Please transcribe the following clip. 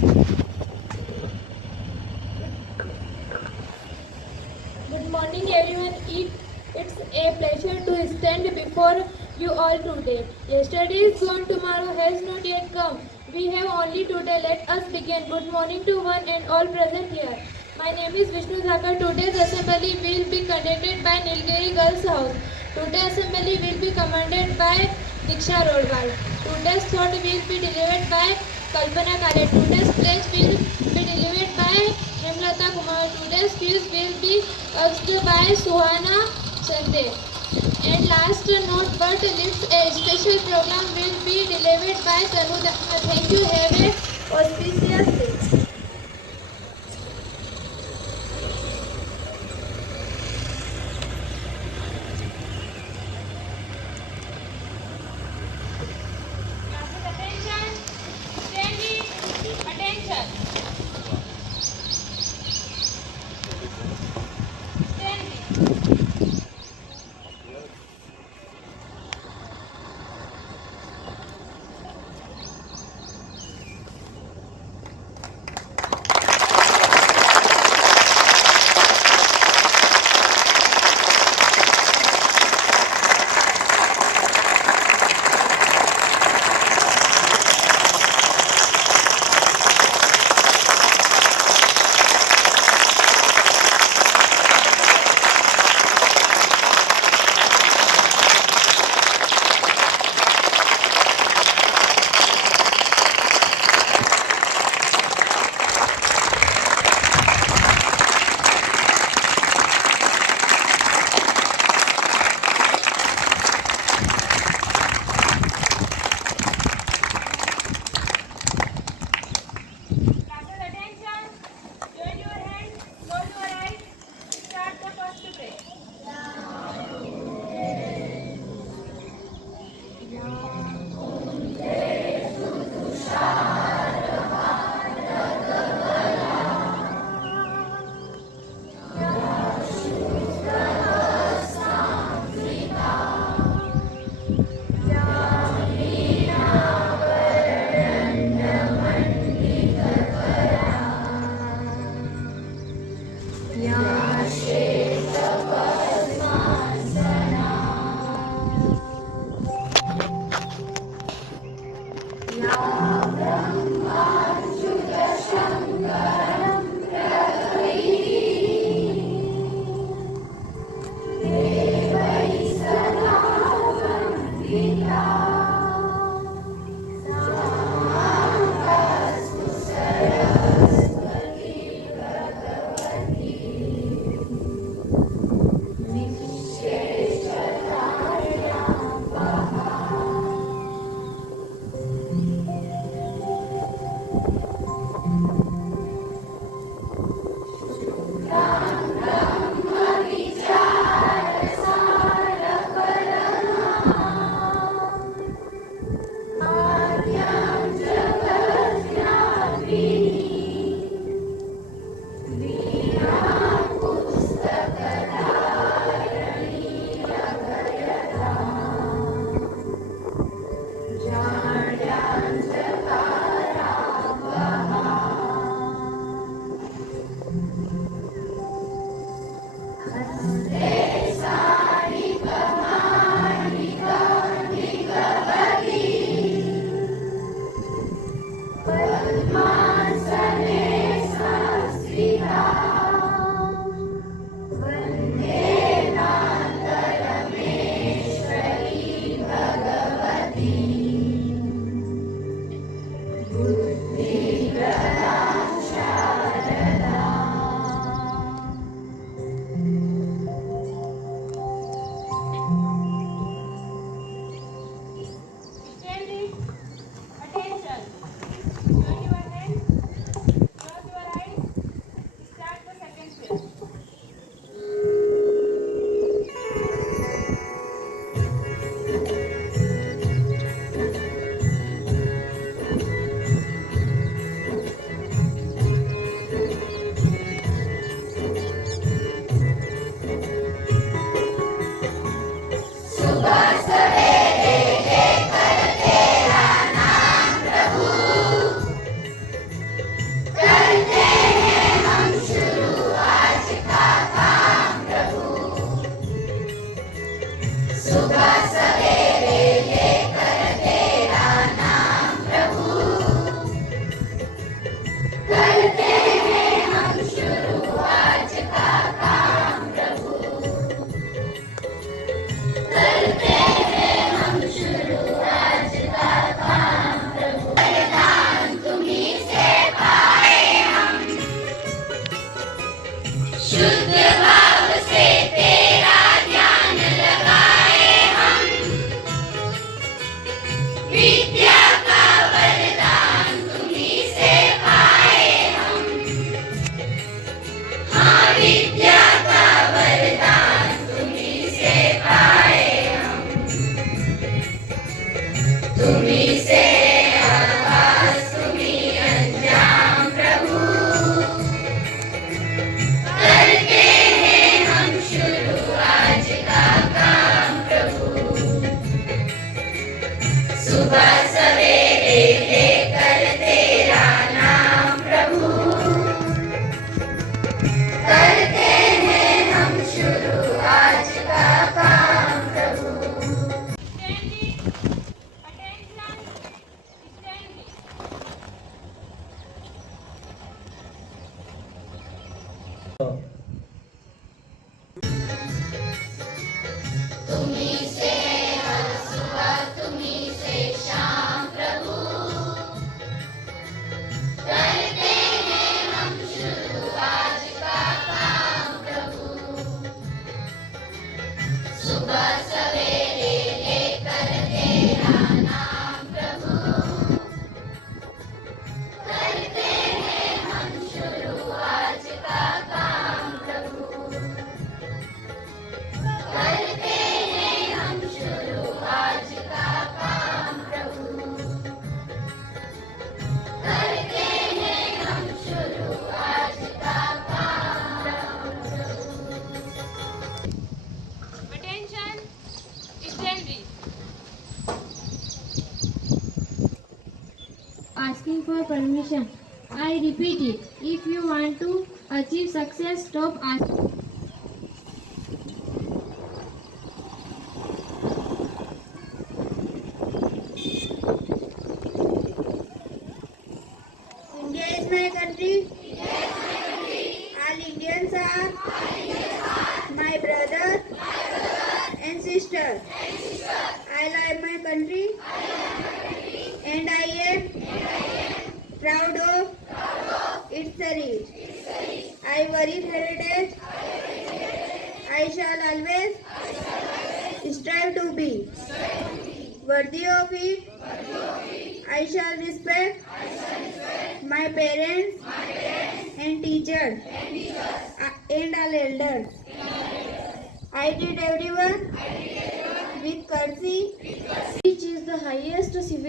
Good morning, everyone. It's a pleasure to stand before you all today. Yesterday is gone, tomorrow has not yet come. We have only today. Let us begin. Good morning to one and all present here. My name is Vishnu Thakur. Today's assembly will be conducted by Nilgiri Girls House. Today's assembly will be commanded by Diksha Rodwal. Today's thought will be delivered by Kalpana Kale. Today's pledge will be delivered by Hemlata Kumar. Today's quiz will be asked by Suhana Chande. And last not but least, a special program will be delivered by Tanu Dana. Thank you. Have a auspicious day. Attention. Standing. Attention. Standing. Classes, attention. Join your hands, close your eyes. Start the first prayer. Standing. Attention. Join your hands, close your eyes. Start the second prayer. सुबह सवेरे लेकर तेरा नाम प्रभु, तुम्ही से हर सुबह तुम्ही से शाम प्रभु करते हैं हम शुरू आज का काम प्रभु सुबह सवेरे लेकर तेरा नाम प्रभु करते हैं हम शुरू आज का काम प्रभु करते हैं हम शुरू आज का काम प्रभु करते हैं हम शुरू आज का काम प्रभु Attention, stand. Asking for permission. I repeat it. If you want to achieve success, stop asking. India is my country. All Indians are my brother and sister. I love my country and I am proud of its rich. I worry heritage. I shall always strive to be worthy of it. I shall respect my parents and teachers and all elders. I treat everyone with courtesy, which is the highest civic